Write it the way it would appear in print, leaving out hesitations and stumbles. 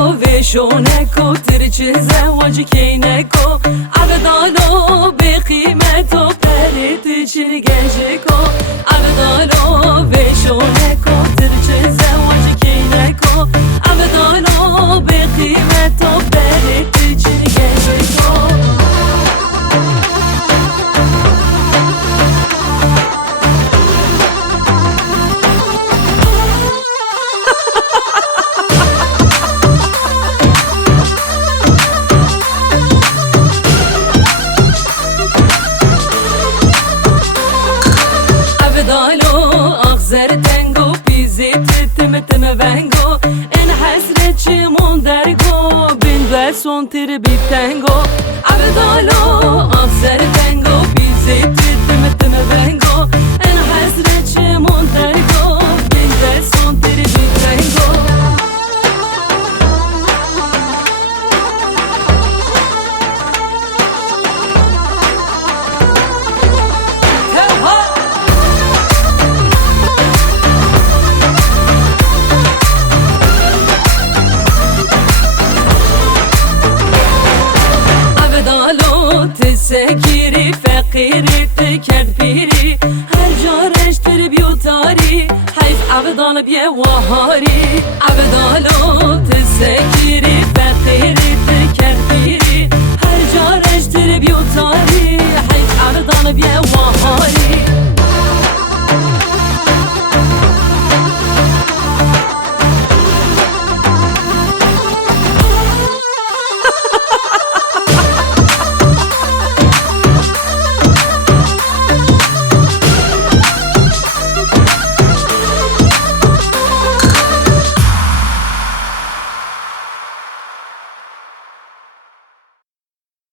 وشونكو ترچ زواج کینکو عبدالو به قیمتو پرت چرگشکو عبدالو وشونکو ترچ زواج کینکو عبدالو به قیمتو پرت چرگشکو تنگو پیزیت تم ونگو این حسرت چمون درگو بین برسون تیر بی تنگو عبدالو آخر تنگو پیزیت تم ونگو این حسرت چمون درگو بین برسون تیر بی تنگو سکیری فقیری تکرد پیری هر جا رشتر بیوتاری حیف عبدال بیه وهاری عبدالو تسکیری فقیری تکرد پیری هر جا رشتر بیوتاری حیف عبدال بیه وهاری